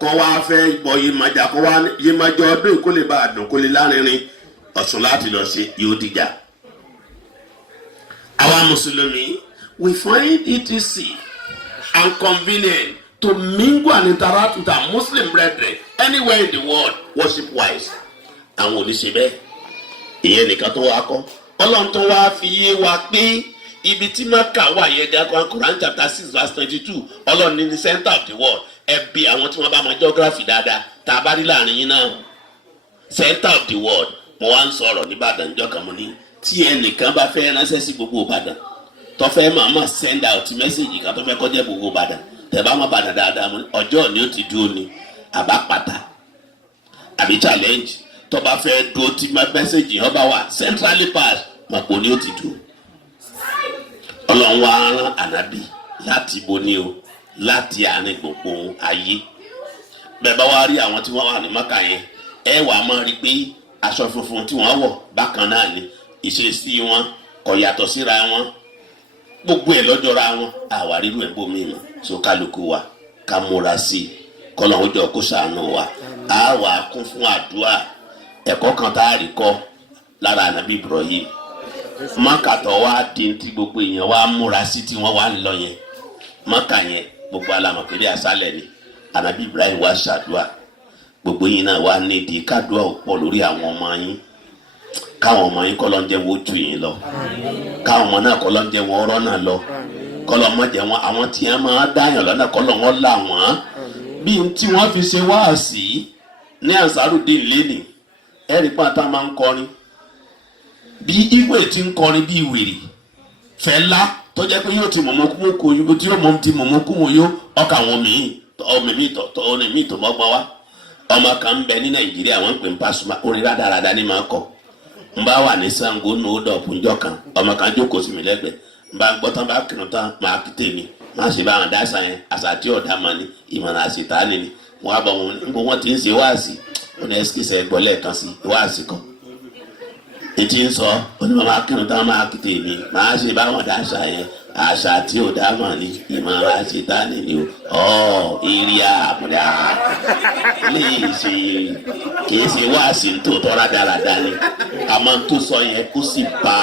kọ́ wá fẹ́ bọ Yemọja kọ́ wá Yemọja ọdún kó lè bá a dùn kó lè lárinrin Ọ̀ṣun láti lọ ṣe yóò dìjà. Àwa mùsùlùmí we find it easy and convenient to mingle and interact with our Muslim brethren anywhere in the world worship wise. Àwọn oníṣẹ́ bẹ́ẹ̀ ìyẹn nìkan tó wá kọ́ Ọlọ́run tó wá fi yé wa pé ibi tí Mákà wà yẹn gàgbọ́n Quran chapter 6 verse 22 Ọlọ́run ní the center of the world ẹbí àwọn tí wọ́n bá mọ geography dáadáa tá a bá rí láàrin yín náà center of the world mo wá ń sọ̀rọ̀ ní Ìbàdàn ìjọ kan mo ní tí ẹnìkan bá fẹ́ ránṣẹ́ sí gbogbo Ìbàdàn tó fẹ́ máa send out message kan tó fẹ́ kọjá gbogbo Ìbàdàn tẹ̀ bá má Ìbàdàn dáadáa ọjọ́ ni ó ti dúró ni àbá pàtà àbí challenge tó bá fẹ́ dúró tí mẹ́sẹ̀gì yẹn bá wà centrally pass màpò ni ó ti dúró. Ọlọ́run wá rán ànábì láti ibo ni o láti àárín gbogbo ayé bẹ́ẹ̀ bá wá rí àwọn tí wọ́n wà ní Mákà yẹn ẹ wà á máa rí pé aṣọ funfun tí wọ́n wọ̀ bákan náà ni ìṣesí wọn kò yàtọ̀ síra wọn gbogbo ẹ̀ lọ́jọ́ra wọn àwa rírú ẹ̀ bómi mọ̀ so kálukú wa ká múra sí i kọ́lọ́hún jọ kó ṣàánú wa àwa kún fún àdúrà ẹ̀kọ́ kan tá a rí kọ́ lára ànábì Ibrahim mọ́kàtọ̀ wa di ti gbogbo èèyàn wa múra sí tí wọ́n wà ń lọ yẹn mọ́kà yẹn gbogbo alamọ̀kẹ́lẹ́ àṣálẹ̀ ni ànábì Ibrahim wa ṣàdúrà gbogbo yín náà wà nídìí kádùá pọ̀ lórí àwọn ọmọ yín káwọn ọmọ yín kọ́lọ́ ń jẹ́ wọ́n jù yín lọ káwọn ọmọ náà kọ́lọ́ ń jẹ́ wọ́n ọ̀rọ̀ náà lọ kọ́lọ́ mọ̀ jẹ́ wọn àwọn tí wọ́n máa dáyàn lọ́nà kọ́lọ́ wọn là wọ́n bí tí wọ́n fi ṣe wáàsí ní Ansarudeen lẹ́nì ẹ̀rí pátá máa ń kọrin bí ìwé tí ń kọrin bí wèrè Fẹlá tó jẹ́ pé yóò ti mọ̀mọ́ kú kó yóò tí yóò mọ̀ ti mọ̀mọ́ kú wọn yóò ọkà wọn míì tó mọ́gbọ́n wá ọmọ kan ń bẹ ní Nàìjíríà wọ́n ń pè ń Pasuma orin rádaràda ní máa kọ n bá wà ní Ṣàngó ní odò ọ̀pọ̀njọ́ kan ọmọ kan jókòó sí mi lẹ́gbẹ̀ẹ́ n bá gbọ́ tán bá kírun tán máa kí tèmi máa ṣe bá àwọn dáṣà yẹn àṣà tí ọ̀dà máa ní ìmọ̀ràn àṣetánì ni wọ́n á bọ̀ wọn níbo wọ́n ti ń ṣe wáàsí ó ní ẹsikísẹ́ gbọ́ lẹ́ẹ̀kan sí wáàsí kan ètí ń sọ onímọ̀ máa kírun tán máa kí tèmi máa ṣe bá àwọn dáṣà yẹn àṣà tí ọ̀dà máa ní ìmọ̀ràn àṣetánì ni ó ìrì àmúdá lè ṣe kìí ṣe wáàsí tó tọ́ra dáradára ni àmọ́ tó sọ yẹn kó sì bá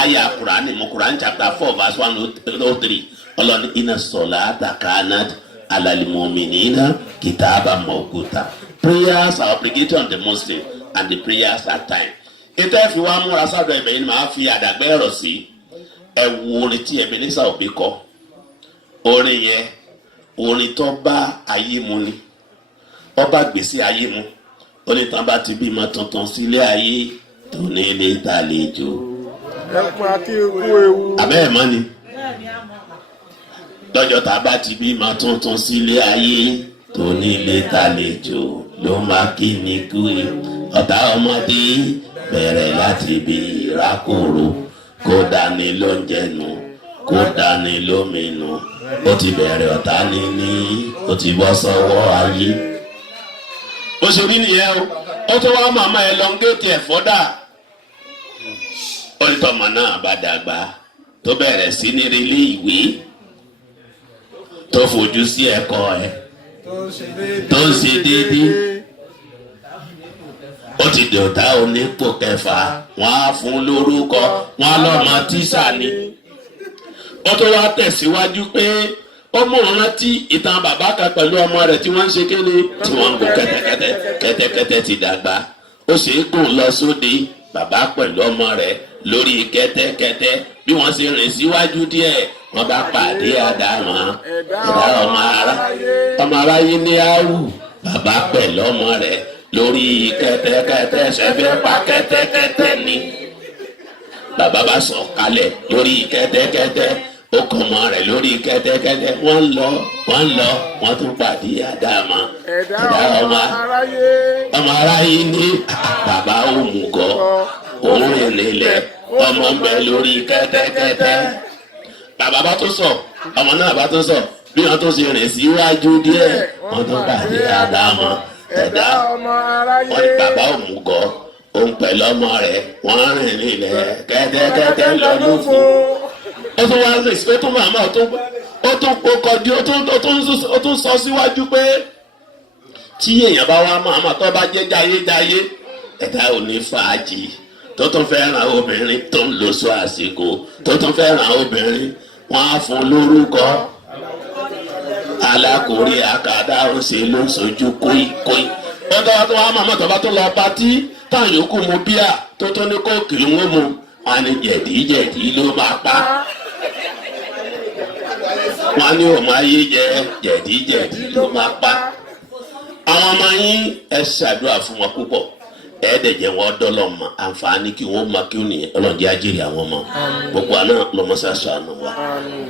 àyà Kùránì mú Kùránì chapter 4 verse 103 ọlọ́ni iná salata kanat alal mu'minina kitaban mawquta. Prayers are obligatory on the Muslim and the prayers are time. ètò ẹ̀fí wa múra sádọ̀ ẹ̀bẹ̀ yìí máa fi àdàgbẹ́ ẹ̀rọ sí ẹ̀wù orin tí Ebenezer Obey kọ orin yẹn orin tó bá ayé mu ni ọba gbèsè ayé mu onítàn bá ti bímọ tuntun sílé ayé tó ní ilé ìtàlejò. ẹkún akíkú ewu. abẹ́ ẹ̀ mọ́ ni lọ́jọ́ tá a bá ti bímọ tuntun sílé ayé tó ní ilé ìtàlejò ló máa kí ni kú ọ̀tá ọmọdé bẹ̀rẹ̀ láti bí ìrákòrò kó dání lóúnjẹ nù kó dání lómìnú ó ti bẹ̀rẹ̀ ọ̀tá níní ó ti bọ́ sọ́wọ́ ayé. bó ṣe rí nìyẹn o ó tó wá màmá ẹ lọ ń gé tiẹ̀ fọ́dà olùtọ́mọ náà bá dàgbà tó bẹ̀rẹ̀ sí ní ilé ìwé tó fojú sí ẹ̀kọ́ ẹ̀ tó ń ṣe déédéé ó ti dọ̀tá onípò kẹfà wọ́n á fún lórúkọ wọ́n á lọ́mọ tíṣà ni ó tó wá tẹ̀síwájú pé ó mú rántí ìtàn bàbá kan pẹ̀lú ọmọ rẹ̀ tí wọ́n ń ṣe kéde tí wọ́n ń gùn kẹ́tẹ́kẹ́tẹ́ ti dàgbà ó ṣe é gùn lọ sóde bàbá pẹ̀lú ọmọ rẹ̀ lórí kẹ́tẹ́kẹ́tẹ́ bí wọ́n ṣe rìn síwájú díẹ̀ wọ́n bá pàdé àdáwọn ẹ̀dá ọmọ aráyé ní áwù bàbá pẹ̀lú ọmọ rẹ̀ lórí kẹ́tẹ́kẹ́tẹ́ ṣẹfẹ́ pa kẹ́tẹ́kẹ́tẹ́ ni bàbá bá sọ̀ kalẹ̀ lórí kẹ́tẹ́kẹ́tẹ́ ó kọ ọmọ rẹ̀ lórí kẹ́tẹ́kẹ́tẹ́ wọ́n lọ wọ́n tún pàdé àdáwọn ẹ̀dá ọmọ aráyé ní bàbá òmùgọ̀ òun rìn nílẹ̀ ọmọ ń bẹ lórí kẹ́tẹ́kẹ́tẹ́ bàbá bá tó sọ ọmọ náà bá tó sọ bí wọ́n tó ṣe rìn síwájú díẹ̀ wọ́n tó pàdé àdáwọn ẹ̀dá wọ́n ní bàbá òmùgọ̀ òun pẹ̀lú ọmọ rẹ̀ wọ́n rìn nílẹ̀ kẹ́tẹ́kẹ́tẹ́ lọ́dún fún ó tún wá rìn sí ó tún màmá ó tún kọjú ó tún sọ síwájú pé tí èèyàn bá wá màmá tó bá jẹ́ jayéjayé ẹ̀dá ò ní fàájì tó tún fẹ́ràn obìnrin tó ń lò sọ àsìkò tó tún fẹ́ràn obìnrin wọ́n á fún lórúkọ alákòórí àkàdá òsè ló sojú kóíkóí wọ́n tó wá tó wá màmá tó bá tó lọ patí táwọn yòókù mu bíà tó tó ní kóòkì ló ń mu wọn ní jẹ̀díjẹ̀dí ló máa pa wọn ní òun ayé jẹ jẹ̀díjẹ̀dí ló máa pa àwọn ọmọ yín ẹ ṣàdúrà fún wọn púpọ̀ ẹ̀ẹ́dẹ̀jẹ̀ wọn dọ́lọ̀ mọ́ àǹfààní kí wọ́n máa kí ó nìyẹn ọlọ́dẹ ajẹ́rì àwọn ọmọ gbogbo àná lọ́mọ́sá sànù wa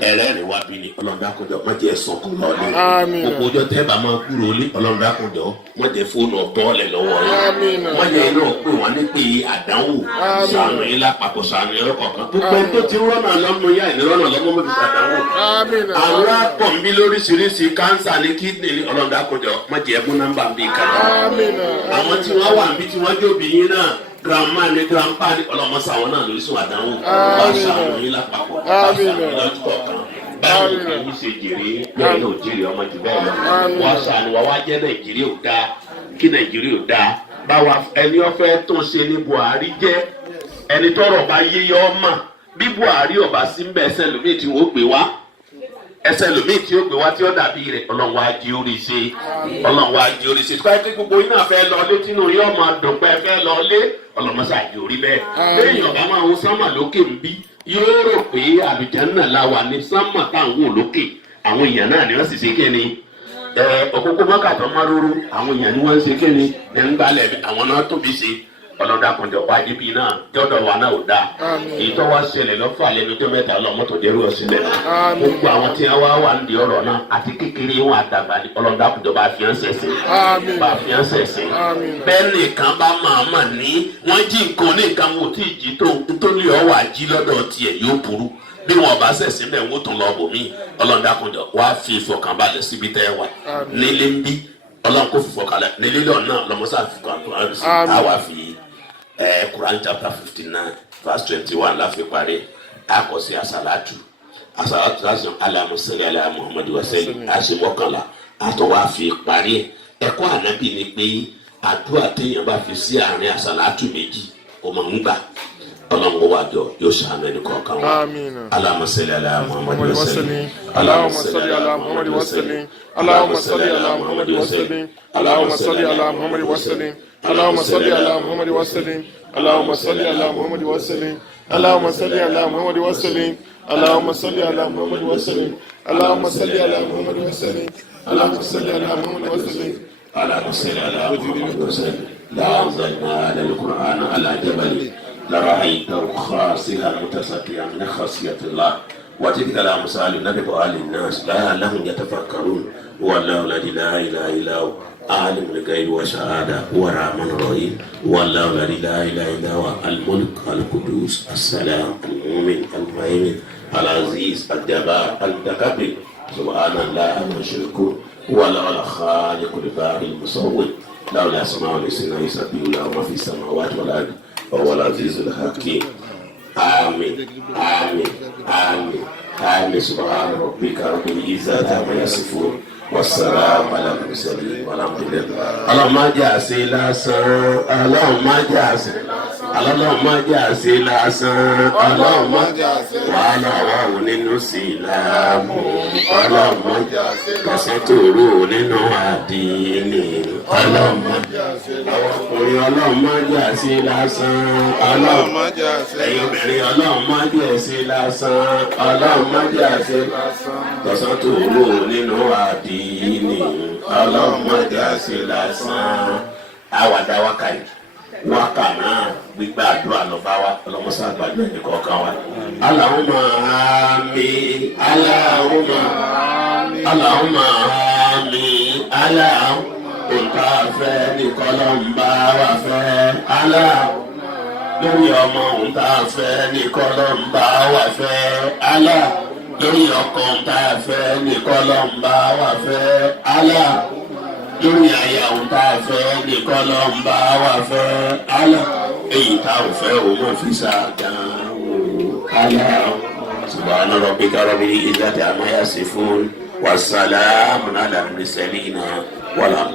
ẹ̀rẹ́rìn wa bí ni ọlọ́dẹ àkójọ má jẹ́ sọkún lọ́lẹ́ gbogbo ọjọ́ tẹ́ bá máa kúrò lé ọlọ́dẹ àkójọ má jẹ́ fóònù ọ̀tọ́ọ̀lẹ̀ lọ́wọ́ yẹn má jẹ́ iná pé wọ́n ní pé àdánwò sànù yín lápapọ̀ sànù yín lọ́kọ̀ọ̀kan gbogbo ẹni tó ti rọ́nà lọ́mọ yá ìnirọ́nà lọ́mọ mẹ́fì sàdánwò àwọn akọ̀m̀bí lóríṣiríṣi kánsà ní kídìní ọlọ́dẹ àkójọ má jẹ́ mú nọ́mbà bíi kàdá àwọn tí wọ́n wà níbi tí wọ́n jóbi yín náà grandma ni grandpa ni ọlọmọsá àwọn náà lórí sùn àdánwò wà sàánú yín lápapọ̀ wà sàánú lọ́jọ́ kan báwo ni èyí ṣe jèrè lẹ́yìn náà jèrè ọmọ jù bẹ́ẹ̀ lọ wà sàánú wa wá jẹ́ nàìjíríà ò dáa kí nàìjíríà ò dáa báwa ẹni ọ̀fẹ́ tó ń ṣe ní Buhari jẹ́ ẹni tọ́rọ̀ bá yé yọ ọmọ bí Buhari ọba sí ń bẹ ẹsẹ̀ lómi tí wọ́n gbé wá ẹsẹ̀ lómi tí ó gbé wá tí ó dàbí rẹ̀ ọlọ́run wá jí orí ṣe ọlọ́run wá jí orí ṣe tí wọ́n ti gbogbo iná fẹ́ lọ lé tínú yóò máa dùn pé fẹ́ lọ lé ọlọ́mọṣà jí orí bẹ́ẹ̀ lẹ́yìn ọ̀gá máa ń sánmà lókè ń bí yóò rò pé àlùjánnà la wà ní sánmà táwọn lókè àwọn èèyàn náà ni wọ́n sì ṣe kéne òkókó mọ́kàtọ́ márùrù àwọn èèyàn ni wọ́n ń ṣe kéne ní ń gbálẹ̀ àwọn náà tóbi ṣe ọlọ́dàkùnjọ wájú bíi náà jọ́dọ̀ wa náà ò dáa èyí tó wá ṣẹlẹ̀ lọ́fà lẹ́nu tó mẹ́ta lọ́mọ́tò dẹ́rù ọ̀sílẹ̀ náà gbogbo àwọn tí wọ́n wà ń di ọ̀rọ̀ náà àti kékeré wọn àdàgbà ní ọlọ́dàkùnjọ bá fi hàn sẹ̀sẹ̀ bá fi hàn sẹ̀sẹ̀ bẹ́ẹ̀ nìkan bá máa ní wọ́n jí nǹkan ní nǹkan wò tí ì jí tó nítorí ọwọ́ àjí lọ́dọ̀ tiẹ̀ yóò burú bí wọn bá sẹ̀sẹ̀ bẹ́ẹ̀ wọ́n tún lọ bò mí ọlọ́dàkùnjọ wá fi ìfọkànbalẹ̀ síbi tẹ́ wà nílé ń bí ọlọ́kùn fìfọkànbalẹ̀ nílé lọ́nà lọ́mọ́sá fìfọkànbalẹ̀ Quran chapter 59 verse 21 la fi parí akọsi asalatu láti Allahumma salli ala Muhammad wa sallim àṣemọ́kànlá àtọwà fi parí ẹ̀kọ́ ànábì ni pé àdúrà téèyàn bá fi sí àárín asalatu méjì ó máa ń gbà ọlọ́run wájọ yóò ṣàánú ẹni kọ̀ọ̀kan wa Allahumma salli ala Muhammad wa sallim Allahumma salli ala Muhammad wa sallim Allahumma salli ala Muhammad wa sallim Allahumma salli ala Muhammad wa sallim اللهم صل على محمد وسلم اللهم صل على محمد وسلم اللهم صل على محمد وسلم اللهم صل على محمد وسلم اللهم صل على محمد وسلم اللهم صل على محمد وسلم اللهم صل على محمد وسلم لا أنزلنا على القرآن على جبل لرأيته خاشعا متصدعا من خشية الله وتلك الأمثال نضربها للناس لعلهم يتفكرون هو الله الذي لا إله إلا هو عالم الغيب والشهادة هو الرحمن الرحيم هو الله الذي لا إله إلا هو الملك القدوس السلام المؤمن المهيمن العزيز الجبار المتكبر سبحان الله عما يشركون هو الله الخالق البارئ المصور له الأسماء الحسنى يسبح له ما في السماوات والأرض وهو العزيز الحكيم آمين آمين آمين آمين سبحان ربك رب العزة عما يصفون والسلام على المرسلين والحمد لله. اللهم جعسي لاسان اللهم جعسي اللهم جعسي لاسان اللهم وعلى واو nínú sílámù اللهم kásátòrò nínú àdínì اللهم ọkùnrin اللهم jàsí lásán اللهم ẹ̀yin obìnrin اللهم jàsí lásán اللهم jàsí lásán kásátòrò nínú àdínì ọlọ́mọ jásí lásán àwàdà wákàyè wákà náà gbígbà àdúrà lọ́ba wa ọlọ́mọsá àgbàdo ẹni kọ̀ọ̀kan wa. Allahumma àmín Allahumma Allahumma àmín òǹkà fẹ́ ní kọ́lọ́mbà wà fẹ́ lórí ọmọ òǹkà fẹ́ ní kọ́lọ́mbà wà fẹ́ lórí ọkàn tá a fẹ́ ní kọ́lọ́mbà wà fẹ́ lórí aya tá a fẹ́ ní kọ́lọ́mbà wà fẹ́ èyí tá a fẹ́ o mọ̀ fi ṣàdánwò subhana rabbika rabbil izzati amma yasifun wassalamun ala al-mursalin wàlá.